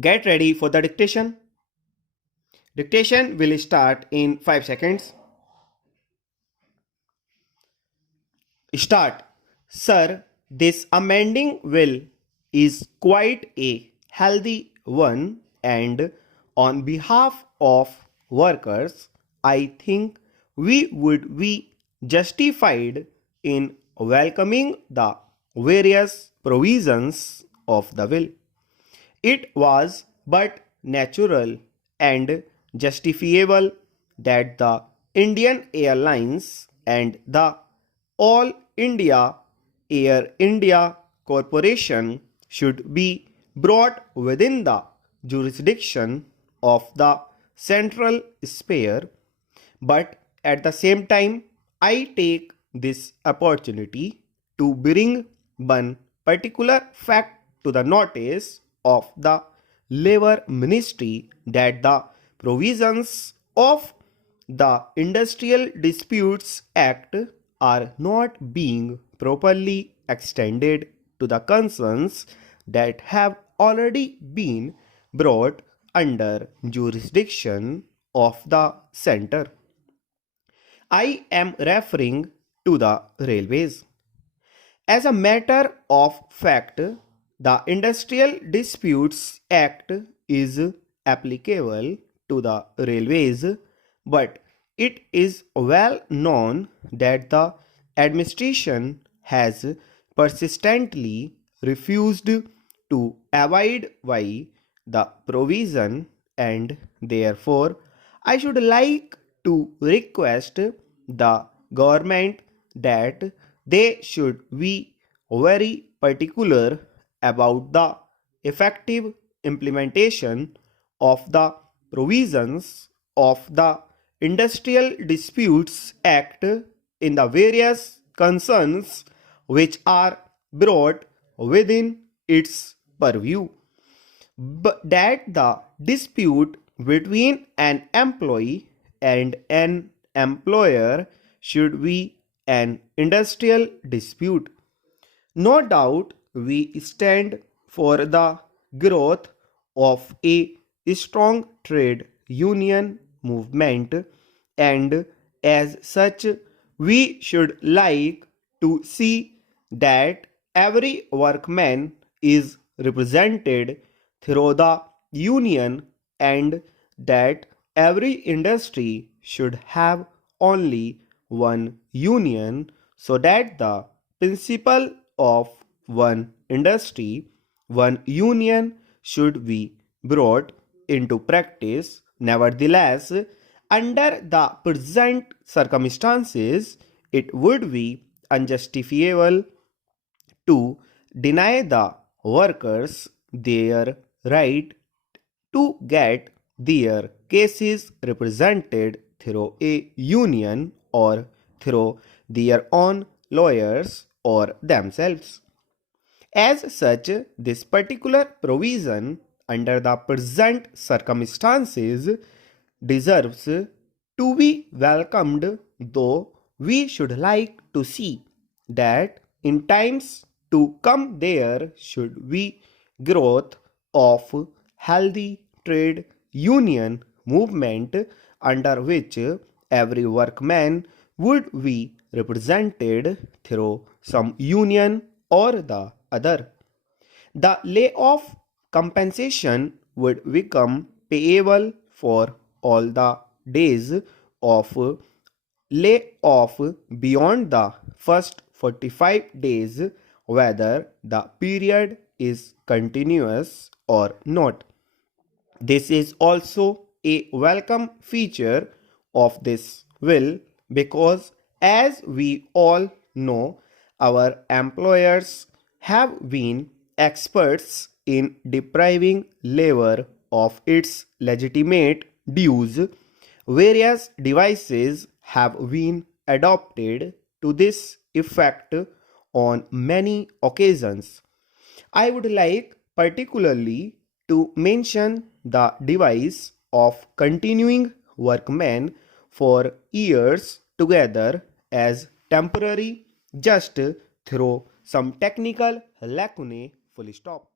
Get ready for the dictation. Dictation will start in 5 seconds. Start. Sir, this amending will is quite a healthy one, and on behalf of workers, I think we would be justified in welcoming the various provisions of the bill. It was but natural and justifiable that the Indian Airlines and the All India Air India Corporation should be brought within the jurisdiction of the central sphere, but at the same time, I take this opportunity to bring one particular fact to the notice of the Labour Ministry that the provisions of the Industrial Disputes Act are not being properly extended to the concerns that have already been brought under jurisdiction of the centre. I am referring to the railways. As a matter of fact, the Industrial Disputes Act is applicable to the railways, but it is well known that the administration has persistently refused to abide by the provision, and therefore I should like to request the government that they should be very particular about the effective implementation of the provisions of the Industrial Disputes Act in the various concerns which are brought within its purview. But that the dispute between an employee and an employer should be an industrial dispute. No doubt we stand for the growth of a strong trade union movement, and as such we should like to see that every workman is represented through the union, and that every industry should have only one union, so that the principle of one industry, one union should be brought into practice. Nevertheless, under the present circumstances, it would be unjustifiable to deny the workers their right to get their cases represented through a union or through their own lawyers or themselves. As such, this particular provision under the present circumstances deserves to be welcomed, though we should like to see that in times to come there should be growth of healthy trade union movement, under which every workman would be represented through some union or the other. The layoff compensation would become payable for all the days of layoff beyond the first 45 days, whether the period is continuous or not. This is also a welcome feature of this bill because, as we all know, our employers have been experts in depriving labor of its legitimate dues. Various devices have been adopted to this effect on many occasions. I would like particularly to mention the device of continuing workmen for years together as temporary just through some technical lacunae. Full stop.